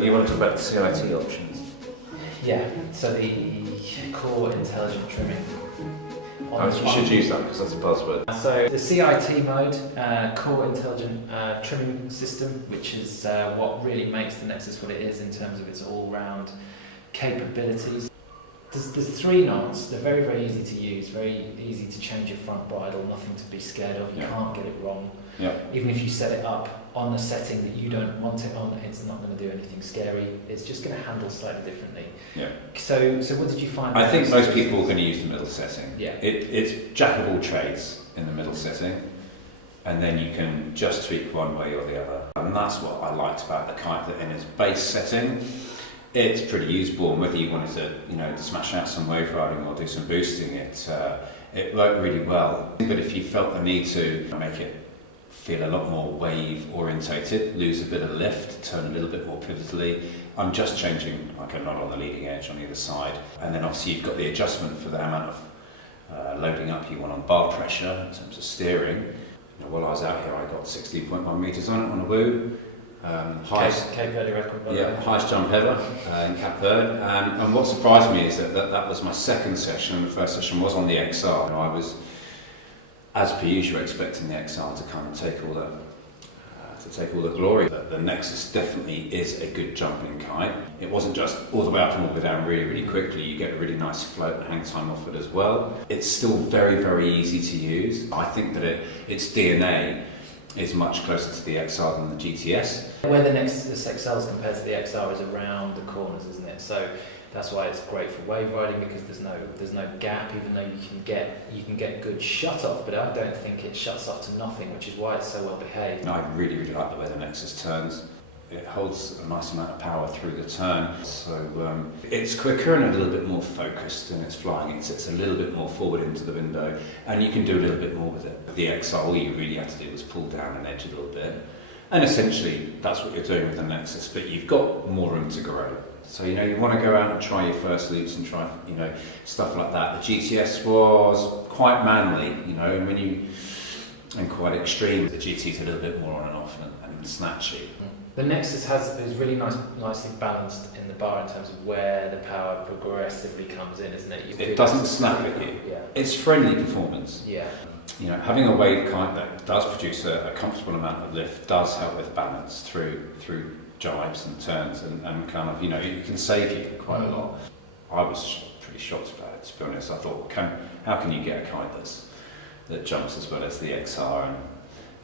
You want to talk about the CIT options? Yeah, so the core intelligent trimming. You should use that because that's a buzzword. So the CIT mode, core intelligent trimming system, which is what really makes the Nexus what it is in terms of its all-round capabilities. There's 3 knots. They're very, very easy to use, very easy to change your front bridle, nothing to be scared of. You can't get it wrong. Even if you set it up on a setting that you don't want it on, it's not going to do anything scary. It's just going to handle slightly differently. So what did you find? I think most people are going to use the middle setting. Yeah. It's jack of all trades in the middle setting, and then you can just tweak one way or the other. And that's what I liked about the Kite, that in its base setting, it's pretty usable, and whether you wanted to, smash out some wave riding or do some boosting, it worked really well. But if you felt the need to make it feel a lot more wave orientated, lose a bit of lift, turn a little bit more pivotally, I'm just changing like a knot on the leading edge on either side. And then obviously you've got the adjustment for the amount of loading up you want on bar pressure in terms of steering. While I was out here, I got 16.1 metres on it on a woo. Highest Cape Verde record. Highest jump ever in Cape Verde. And what surprised me is that was my second session. The first session was on the XR. I was, as per usual, expecting the XR to kind of take all the glory. The Nexus definitely is a good jumping kite. It wasn't just all the way up and all the way down really, really quickly. You get a really nice float and hang time off it as well. It's still very, very easy to use. I think that its DNA is much closer to the XR than the GTS. Where the Nexus XL is compared to the XR is around the corners, isn't it? So that's why it's great for wave riding, because there's no gap, even though you can get good shut off, but I don't think it shuts off to nothing, which is why it's so well behaved. I really, really like the way the Nexus turns. It holds a nice amount of power through the turn, so it's quicker and a little bit more focused in its flying. It sits a little bit more forward into the window, and you can do a little bit more with it. With the XR, all you really had to do was pull down and edge a little bit, and essentially that's what you're doing with the Nexus, but you've got more room to grow. So you want to go out and try your first loops and try stuff like that. The GTS was quite manly, and quite extreme. The GT's a little bit more on and off and snatchy. The Nexus is really nicely balanced in the bar in terms of where the power progressively comes in, isn't it? It doesn't snap at you. Yeah. It's friendly performance. Yeah. Having a wave kite that does produce a comfortable amount of lift does help with balance through jibes and turns and kind of, it can save you quite a lot. I was pretty shocked about it, to be honest. I thought, how can you get a kite that jumps as well as the XR,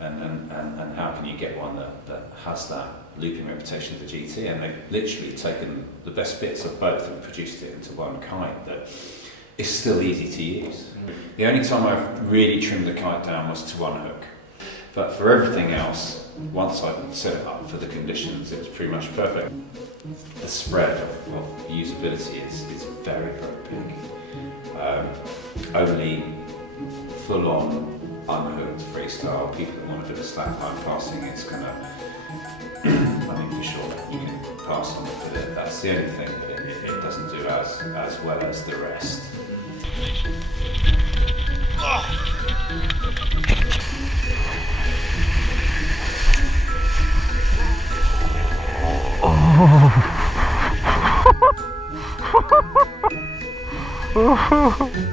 and how can you get one that has that looping reputation of the GT? And they've literally taken the best bits of both and produced it into one kite that is still easy to use. The only time I've really trimmed the kite down was to unhook, but for everything else, once I set it up for the conditions, it was pretty much perfect. The spread of usability is very, very big. Only full-on unhooked freestyle, people that want to do a slackline passing, it's going to, for sure, you can pass on it, but that's the only thing that it doesn't do as well as the rest. Oh.